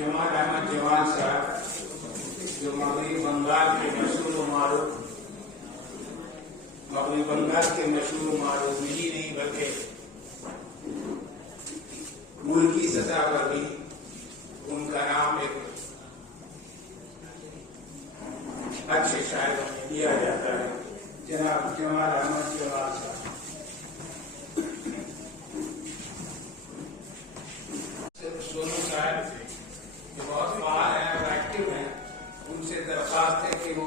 जमाल अहमद जमाल साहब जो मगरबी बंगाल के मशहूर मारूफ ही नहीं बल्कि मुल्की सतह पर भी उनका नाम एक अच्छे शायर में दिया जाता है, जनाब जमाल अहमद जमाल साहब। सोनू साहब जो बहुत फाल हैं और एक्टिव हैं, उनसे दरख्वास्त है कि वो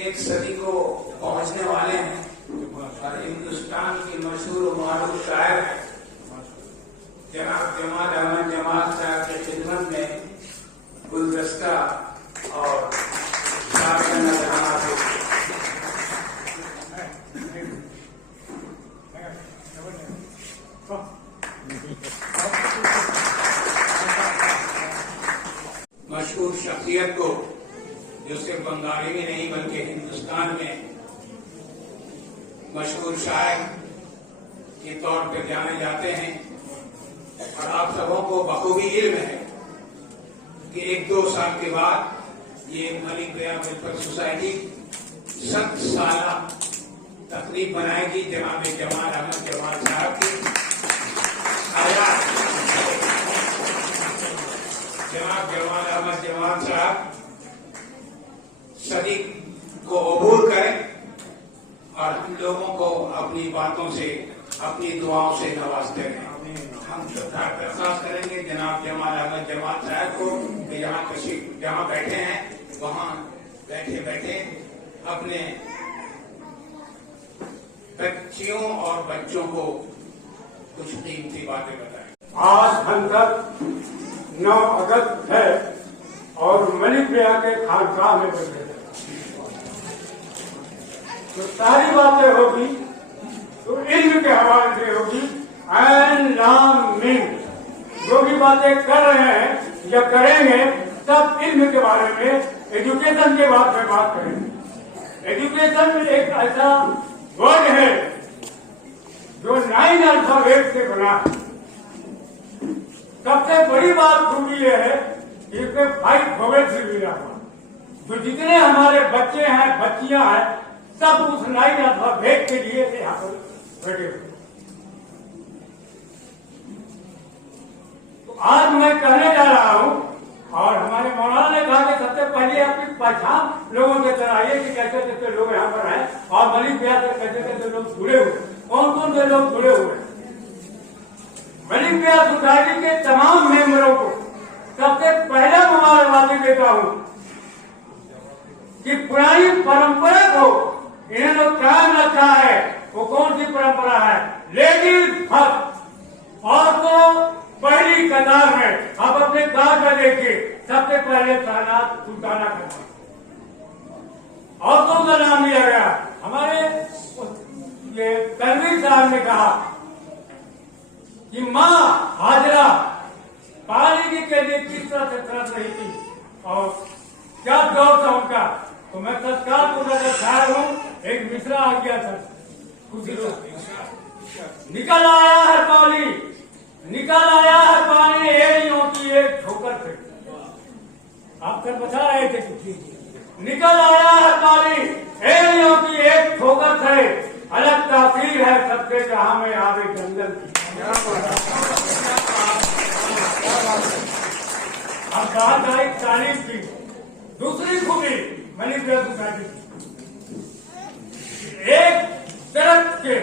एक सदी को पहुंचने वाले हैं और हिंदुस्तान की मशहूर मारूफ शायर है जनाब जमाल अहमद जमाल साहब की खिदमत में गुलदस्ता और नजराना से मशहूर शख्सियत को जो सिर्फ बंगाली में नहीं बल्कि हिंदुस्तान में मशहूर शायर के तौर पर जाने जाते हैं। और आप सबों को बखूबी इल्म है कि 1-2 साल के बाद ये मलिक गया वेलफेयर सोसाइटी 7 साल तकरीब बनाएगी जनाब जमाल अहमद जमाल साहब की। जनाब जमाल अहमद जमाल साहब सदी को अबूर करें और हम लोगों को अपनी बातों से अपनी दुआओं से नवाजते रहें। हम दरख्वास्त करेंगे जनाब जमाल अहमद जमाल साहब को कि जहाँ बैठे हैं वहाँ बैठे अपने बच्चियों और बच्चों को कुछ कीमती बातें बताएं। आज धनकर 9 अगस्त है और मलिक मियां के खानकाह में बैठे तो सारी बातें होगी तो इल्म के हवाले से होगी। ऐन लाम मीम जो भी बातें कर रहे हैं या करेंगे सब इल्म के बारे में, एजुकेशन के बारे में बात करेंगे। एजुकेशन एक ऐसा वर्ड है जो 9 अल्फाबेट से बना है। सबसे बड़ी बात खूबी यह है कि इसमें 5 वोवेल से मिला हुआ, जो जितने हमारे बच्चे हैं बच्चियां हैं सब उस 9 अल्फाबेट के लिए यहाँ पर बैठे हुए। तो आज मैं कहने जा रहा हूँ और हमारे मौलाना ने कहा कि सबसे पहले आपकी पहचान लोगों के कराइए कि कैसे कैसे लोग यहाँ पर हैं और मलिक मियां से कैसे कैसे लोग जुड़े हुए, कौन कौन से लोग जुड़े हुए। मलिक मियां सोसाइटी के तमाम मेंबरों को सबसे पहले मुबारकबादी देता हूँ कि पुरानी परंपरा को इन्होंने कायम रखा है। वो कौन सी परंपरा है? Ladies first. और तो पहली कतार में आप अपने कार्ड में देखिए, सबसे पहले शहनाज सुल्ताना का नाम, औरतों का नाम लिया गया। हमारे ये तनवीर साहब ने कहा कि माँ हाजरा पानी के लिए किस तरह से तरस रही थी और क्या दौर था उनका। तो मैं तत्काल को नजर खा रहा हूँ, एक मिश्रा आ गया था, निकल आया है पानी, निकल आया है पानी एड़ियों की एक ठोकर से। आप सर बता रहे थे निकल आया है पानी एड़ियों की एक ठोकर से, अलग तासीर है सबसे जहां में आवे जंगल की। अब बात आई तारीफ की। दूसरी खूबी मलिक मियां सोसाइटी की, एक दरख्त के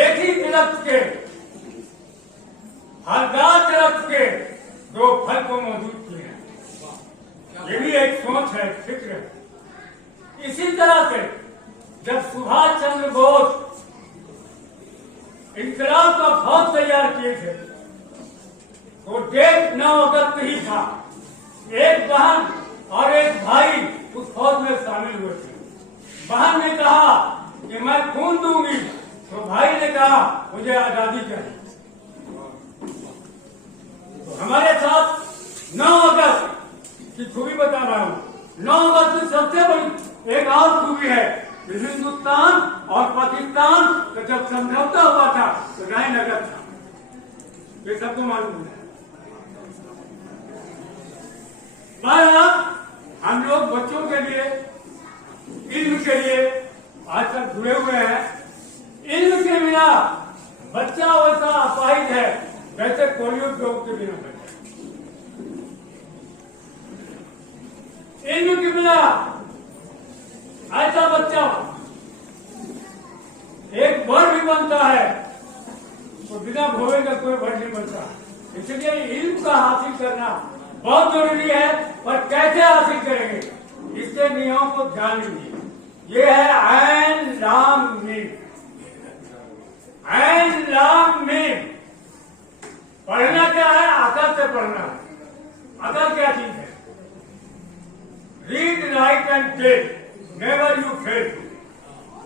एक ही दरख्त के हरदार दरख्त के 2 फल को मौजूद किए हैं। ये भी एक सोच है, फिक्र है। इसी तरह से जब सुभाष चंद्र बोस इंकलाब का फौज तैयार किए थे तो डेट 9 अगस्त ही था। एक बहन और एक भाई उस फौज में शामिल हुए थे। बहन ने कहा कि मैं खून दूंगी, तो भाई ने कहा मुझे आजादी चाहिए। तो हमारे साथ 9 अगस्त की खूबी बता रहा हूँ। 9 अगस्त की सबसे बड़ी एक और खूबी है, हिंदुस्तान और पाकिस्तान जब समझौता हुआ था तो राय नगर था, ये सबको मालूम है। हम लोग बच्चों के लिए, इल्म के लिए आज तक जुड़े हुए हैं। इल्म के बिना बच्चा वैसा अपाहिज है जैसे पोलियो ड्रॉप के बिना बच्चा। इल्म के बिना ऐसा बच्चा एक वर्ड भी बनता है तो बिना भोगे का कोई वर्ड नहीं बनता। इसलिए इल्म का हासिल करना बहुत जरूरी है, पर कैसे हासिल करेंगे इसके नियमों को ध्यान दीजिए। ये है ऐन लाम मीम। ऐन लाम मीम पढ़ना क्या है? अकल से पढ़ना है। अकल क्या चीज है? Read write and take never you fail.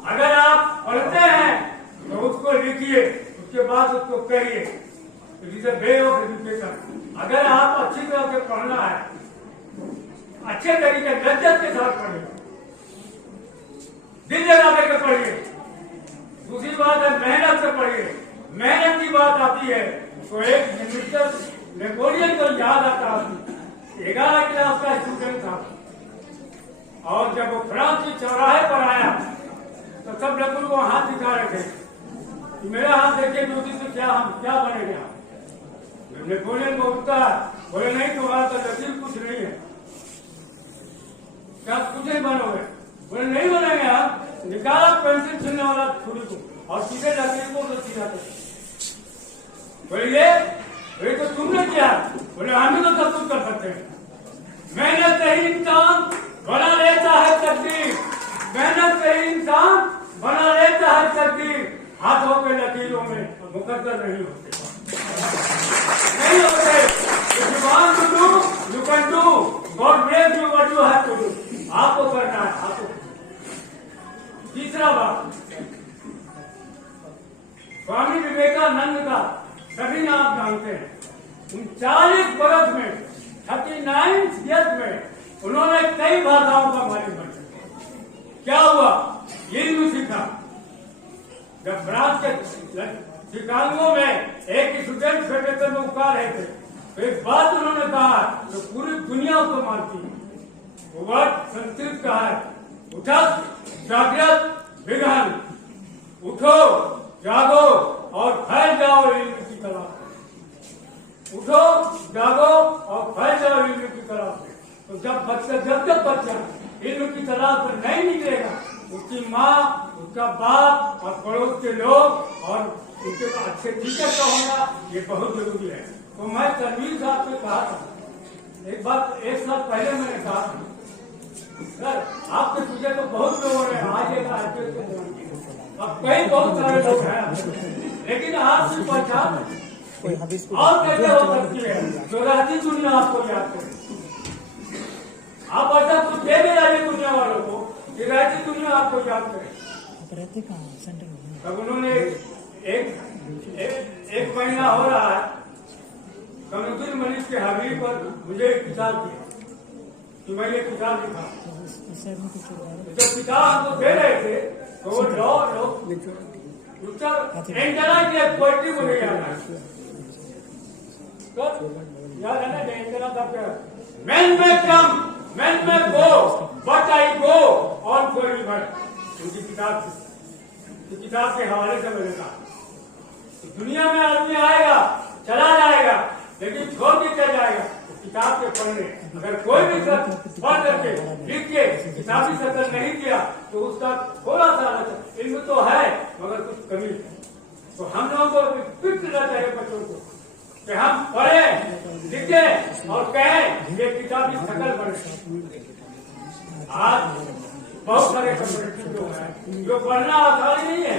अगर आप पढ़ते हैं तो उसको लिखिए, उसके बाद उसको करिए। It is a way of education. अगर आप अच्छी तरह से पढ़ना है, अच्छे तरीके लज्जत के साथ पढ़िए, दिल लगा करके पढ़िए। दूसरी बात है मेहनत से पढ़िए। मेहनत की बात आती है तो एक मिस्टर नेपोलियन को याद आता है। 11 क्लास का स्टूडेंट था और जब वो फ्रांस के चौराहे पर आया तो सब लोग को हाथ दिखा रहे थे, मेरा हाथ देखिए ज्योति से क्या हम क्या बनेंगे। नेपोलियन को उठता बोले नहीं तुम्हारा तो लकीर कुछ नहीं है, क्या कुछ नहीं बनोगे? बोले नहीं बनेंगे आप। निकाला पेंसिल छीनने वाला छुरी को और सीधे लकीर को तो सीधा कर। बोले ये तो तुमने किया। बोले हम भी तो सब कुछ कर सकते हैं। मेहनत से ही इंसान बना लेता है तकदीर। मेहनत से ही इंसान बना लेता है तकदीर। हाथों के लकीरों में मुकद्दर नहीं होते, नहीं होते। If you want to do, you can do. God bless you what you have to do. आपको करना है, आपको। तीसरा बात, स्वामी विवेकानंद का सभी नाम जानते हैं। 39 वर्ष में 39 ईयर्स में उन्होंने कई भाषाओं का मालिक बन गया। क्या हुआ? इल्म सीखा। जब फ्रांस के शिकागो में एक स्टूडेंट फेडरेशन में उठा रहे थे तो एक बात उन्होंने कहा तो पूरी दुनिया उसको मानती है। वो बात संस्कृत का है, उठा जागृत विघ्न, उठो जागो और फैल जाओ इल्म की तलाश। उठो जागो और फैल जाओ इल्म की तलाश में। तो जब तक बच्चा इल्म की तलाश में नहीं निकलेगा, उसकी माँ, उसका बाप और पड़ोस के लोग और उनके अच्छे टीचर का होना ये बहुत जरूरी है। तो मैं तनवीर साहब से कहा था एक बात, एक साल पहले मैंने कहा सर आपके तुझे तो बहुत लोगों ने आज अब कई बहुत सारे लोग हैं, लेकिन आपकी पहचान और कैसे हो सकती है जो रहती दुनिया आपको याद करे। आप ऐसा कुछ दे दे रहे दुनिया वालों को कि रहती दुनिया आपको याद करे। तब उन्होंने एक महीना हो रहा है कमरुद्दीन मलिक के हवेली पर मुझे एक किताब दी कि मैं ये किताब लिखा। जो किताब हमको दे रहे थे तो वो लोग एंजना की पोइट्री मुझे याद है। याद है ना एंजना साहब? मैन में कम मैन में go but I go on for river. उनकी किताब के हवाले से मैंने कहा दुनिया में आदमी आएगा चला जाएगा लेकिन छोड़ के चला जाएगा। तो किताब के पढ़ने अगर कोई भी पढ़ करके लिख के किताबी सफर नहीं किया तो उसका थोड़ा सा इल्म तो है मगर कुछ कमी है। तो हम लोगों को फिट करना चाहिए बच्चों को कि हम पढ़े लिखे और कहें ये किताबी शकल बने। आज बहुत सारे कम्पिटिटिव लोग हैं जो पढ़ना आसानी नहीं है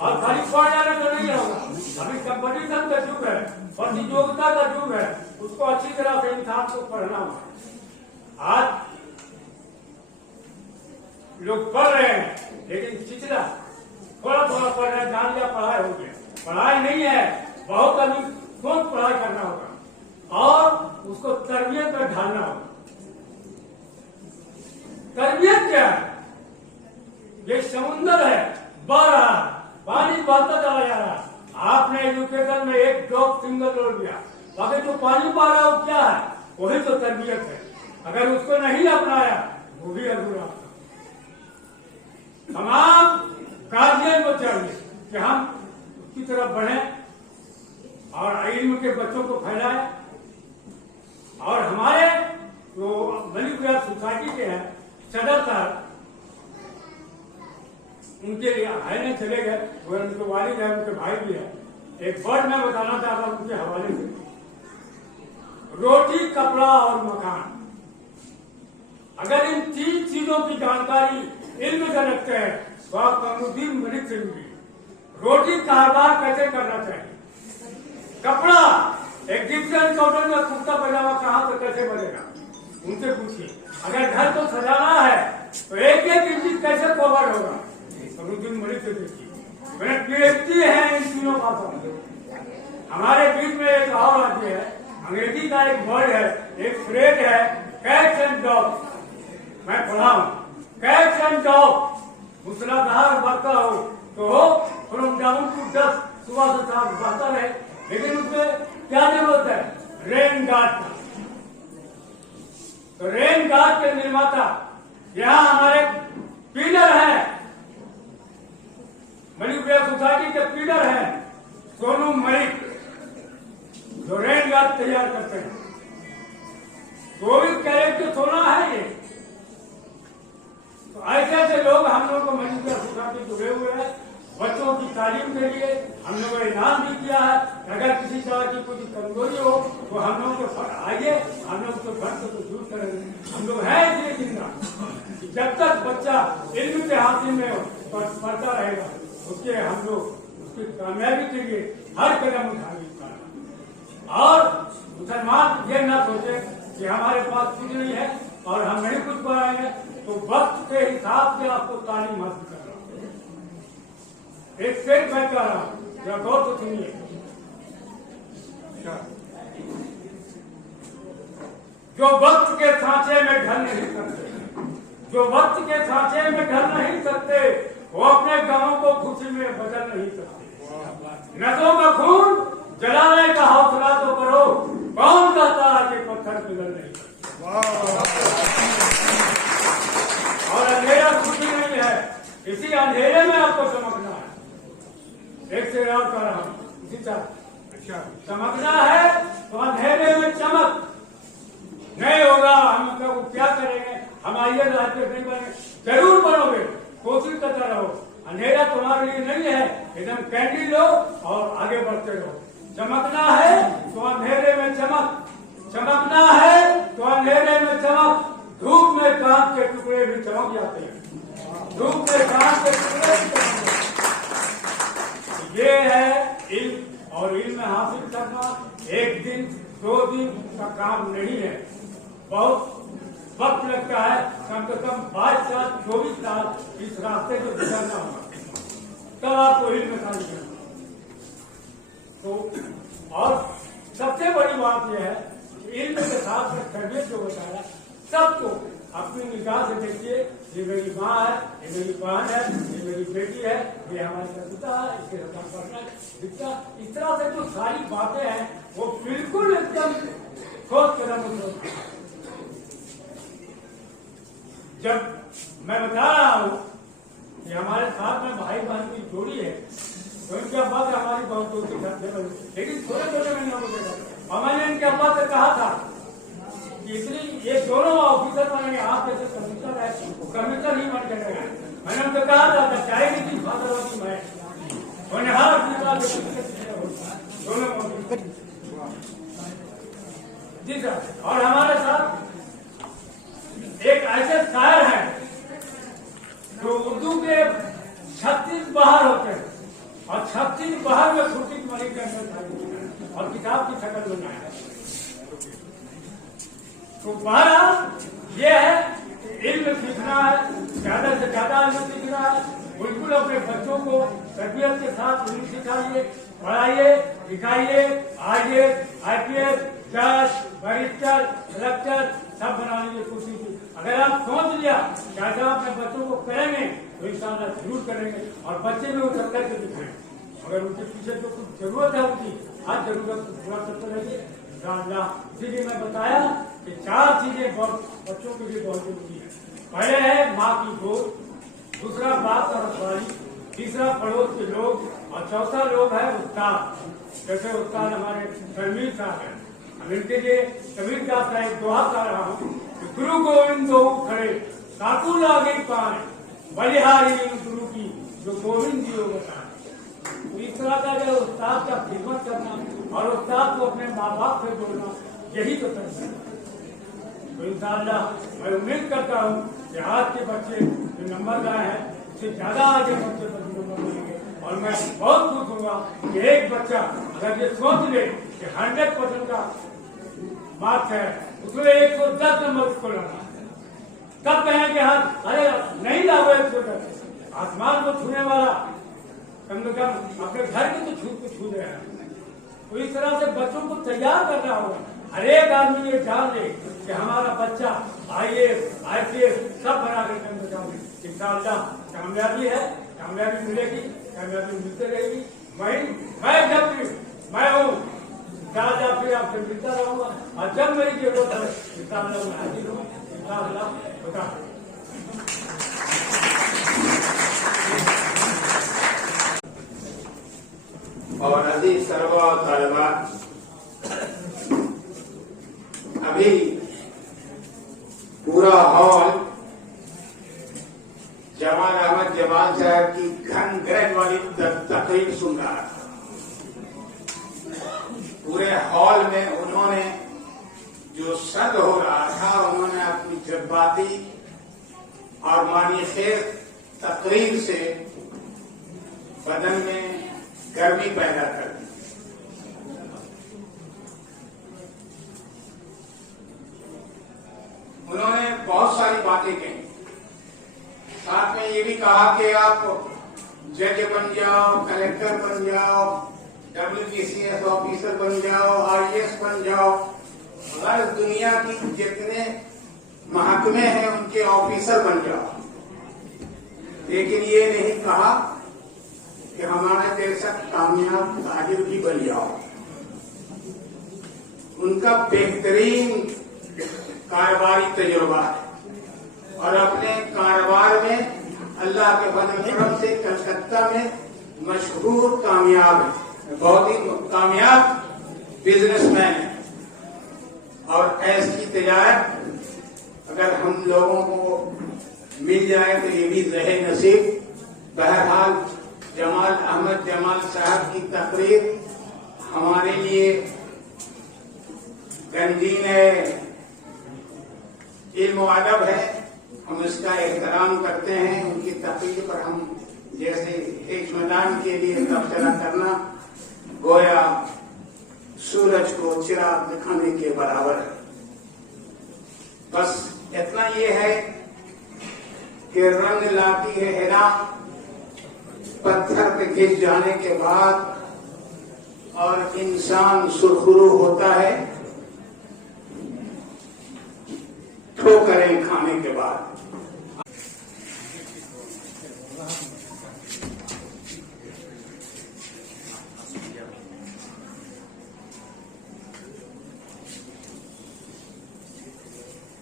और खाली पढ़ जाने तो नहीं होगा। अभी कंपटीशन का युग है, प्रतियोगिता का युग है, उसको अच्छी तरह से इंसान को पढ़ना होगा। आज लोग पढ़ रहे हैं लेकिन चिचरा थोड़ा थोड़ा पढ़ रहे हैं, जान लिया पढ़ाई हो गया। पढ़ाई नहीं है, बहुत अभी खुद पढ़ाई करना होगा और उसको तरबियत में ढालना होगा। तरबियत क्या है? ये समुंदर है, बह रहा है, पानी बह ड्रॉप सिंगल रोल दिया। बाकी जो पानी पा रहा है वो क्या है? वही तो तरबियत है। अगर उसको नहीं अपनाया वो भी अधूरा। तमाम गार्जियन को चाहिए कि हम उसकी तरफ बढ़ें और इल्म के बच्चों को फैलाएं। और हमारे जो मलिक ब्याह सोसाइटी के हैं सदर साहब, उनके लिए आने चले गए, वो उनके वालिद है, उनके भाई भी है। एक वर्ड मैं बताना चाहता हूं उनके हवाले से। रोटी, कपड़ा और मकान। अगर इन 3 चीजों की जानकारी इल्म से रखते हैं तो आप कमरुद्दीन मलिक से मिलिए। रोटी कारोबार कैसे करना चाहिए, कपड़ा एग्जिबिशन कॉटन में कुर्ता पजामा कहां से कैसे बनेगा उनसे पूछिए। अगर घर को सजाना है तो एक इंच कैसे कवर होगा, कमरुद्दीन मलिक से पूछिए। मेरे पीएचडी है इन तीनों भाषाओं में। हमारे बीच में एक और राज्य है, अंग्रेजी का एक वर्ड है, एक फ्रेज है, कैट्स एंड डॉग्स। मैं पढ़ा हूं, कैट्स एंड डॉग्स। मूसलाधार बरखा हो तो हो, फ्रॉम डाउन टू डस्ट, सुबह से शाम बरता रहे, लेकिन उसमें क्या जरूरत है? रेन गार्ड का। तो रेन गार्ड के निर्माता यहाँ हमारे पीडर हैं, मलिक ब्याह सोसाइटी के पीडर हैं सोनू मलिक, जो रेन गार्ड तैयार करते हैं। 24 कैरेट के सोना है ये। तो ऐसे ऐसे लोग हम लोग को मलिक ब्याह सोसाइटी जुड़े हुए हैं। बच्चों की तालीम के लिए हम लोगों ने ऐलान भी किया है, अगर किसी तरह की कोई कमजोरी हो तो हम लोग के आइए, हम लोग के फर्क को दूर करेंगे। हम लोग हैं इसलिए जिंदा, जब तक बच्चा इल्म के हासिल में हो पढ़ता रहेगा, उसके हम लोग उसकी कामयाबी के लिए हर कदम उठाएंगे। और मुसलमान ये ना सोचे कि हमारे पास कुछ नहीं है और हम नहीं कुछ बनाएंगे, तो वक्त के हिसाब से आपको तालीम हासिल करना। एक शेर मैं कह रहा हूं, या गौर से सुनिए। जो वक्त के सांचे में ढल नहीं सकते, जो वक्त के सांचे में ढल नहीं सकते, वो अपने गांवों को खुशी में बदल नहीं सकते। नसों का खून जलाने का हौसला तो करो, कौन कहता है कि पत्थर पिघल नहीं सकते। और अंधेरा कुछ नहीं है, इसी अंधेरे में आपको चमकना है। एक से और कह रहा हूं, इसी तरह चमकना है तो अंधेरे में चमक नहीं होगा। हम लोग क्या करेंगे? हम आइए राज्य नहीं बने, जरूर बनोगे, कोशिश करते रहो। अंधेरा तुम्हारे लिए नहीं है, एकदम कैंडी लो और आगे बढ़ते रहो। चमकना है तो अंधेरे में चमक, चमकना है तो अंधेरे में चमक। धूप में कांच के टुकड़े भी चमक जाते हैं, धूप में कांच के टुकड़े भी चमक जाते हैं। ये है इल्म, और इल्म हासिल करना एक दिन 2 दिन का काम नहीं है, बहुत वक्त लगता है। कम से कम 22 साल 24 साल इस रास्ते को गुजरना होगा, तब आपको इल्म हासिल करना। तो और सबसे बड़ी बात यह है कि इल्म के साथ में तरबियत जो बताया, सबको अपनी निगाह से देखिए। ये मेरी माँ है, ये मेरी बहन है, ये मेरी बेटी है, ये हमारी पिता है, इसके साथ पढ़ना दिखता। इस तरह से जो सारी बातें हैं वो बिल्कुल एकदम ठोस कदम उठाते हैं। जब मैं बता रहा हूँ कि हमारे साथ में भाई बहन की जोड़ी है, तो इनके अब्बा से हमारी बहुत दोस्ती करते हैं, लेकिन थोड़े थोड़े महीनों को और मैंने इनके अब्बा से कहा था कि इतनी ये दोनों ऑफिसर बनेंगे, आप जैसे कमिश्नर है, कमिश्नर ही बन कर गए। मैंने उनको कहा था चाहे की चीज भादरवती मैं दोनों जी सर। और हमारे साथ एक ऐसे शायर हैं जो उर्दू के 36 बहार होते हैं और 36 बहार में खुर्शीद मलिक के अंदर और किताब की शक्ल बनाया है। तो बहरहाल ये है कि इल्म सीखना है, ज्यादा से ज्यादा इल्म सीखना है। बिल्कुल अपने बच्चों को तरबियत के साथ इल्म सिखाइए, पढ़ाइए, लिखाइए, आइए IPS, जज, बैरिस्टर, कलेक्टर सब बनाने की कोशिश की। अगर आप सोच लिया कि ऐसा अपने बच्चों को करेंगे तो इंशाअल्लाह जरूर करेंगे और बच्चे में उतर करके दिखाएंगे। मगर उनके पीछे जो कुछ जरूरत है उनकी हर जरूरत को पूरा करते रहिए इंशाअल्लाह। इसीलिए मैं बताया कि 4 चीजें बहुत बच्चों के लिए बहुत जरूरी है। पहले है माँ की गोद, दूसरा बाप और रखवाली, तीसरा पड़ोस के लोग और चौथा लोग है उस्ताद। जैसे उस्ताद हमारे तनवीर साहब हैं, हम इनके लिए तनवीर का एक दुआ कर रहा हूँ कि गुरु गोविंद दो खड़े सातु लागे पाए बलिहारी गुरु की जो गोविंद जी हो बताए। इस तरह का जो उस्ताद का खिदमत करना और उस्ताद को अपने माँ बाप से जोड़ना, यही तो करना है। तो इंशाअल्लाह मैं उम्मीद करता हूँ कि आज के बच्चे जो नंबर लाए हैं उससे ज्यादा आगे बच्चे पर नंबर मिलेंगे। और मैं बहुत खुश होगा कि एक बच्चा अगर ये सोच ले कि 100% का मार्क्स है उसमें 110 नंबर उसको लाना है, तब कहें कि हाँ अरे नहीं लाओ 110, आसमान को छूने वाला कम से कम अपने घर के तो छू रहे हैं। तो इस तरह से बच्चों को तैयार करना होगा। हर एक आदमी ये जान ले कि हमारा बच्चा IAS, IPS सब बना कर कम से कम इंशाअल्लाह कामयाबी है, कामयाबी मिलेगी, कामयाबी मिलती रहेगी। मैं जब भी मैं हूँ इंशाअल्लाह फिर आपसे मिलता रहूंगा और जब मेरी जरूरत है इंशाअल्लाह मैं हाजिर हूँ इंशाअल्लाह। बता और अजीज तलबा और तालिबात, अभी पूरा हॉल जमाल अहमद जमाल साहब की घन गरज वाली तकरीर सुन रहा था। पूरे हॉल में उन्होंने जो सद हो रहा था उन्होंने अपनी जज्बाती और मानी खेज तकरीर से बदन में गर्मी पैदा कर दी। उन्होंने बहुत सारी बातें कही, साथ में ये भी कहा कि आप जज बन जाओ, कलेक्टर बन जाओ, WBCS ऑफिसर बन जाओ, IAS बन जाओ, हर दुनिया की जितने महकमे हैं उनके ऑफिसर बन जाओ। लेकिन ये नहीं कहा कि हमारे जैसा कामयाब ताजिर भी बन जाओ। उनका बेहतरीन कारोबारी तजुर्बा है और अपने कारोबार में अल्लाह के फजल करम से कलकत्ता में मशहूर कामयाब है, बहुत ही कामयाब बिजनेसमैन है। और ऐसी तजारत अगर हम लोगों को मिल जाए तो ये भी रहे नसीब। बहरहाल जमाल अहमद जमाल साहब की तकरीर हमारे लिए गंजीन है, इल्म अदब है, हम इसका एहतराम करते हैं। उनकी तकरीर पर हम जैसे हिकमतान के लिए तबसरा करना गोया सूरज को चिराग दिखाने के बराबर है। बस इतना ये है कि रंग लाती है हिरा पत्थर पे घिस जाने के बाद और इंसान सुरखरू होता है ठोकरें खाने के बाद।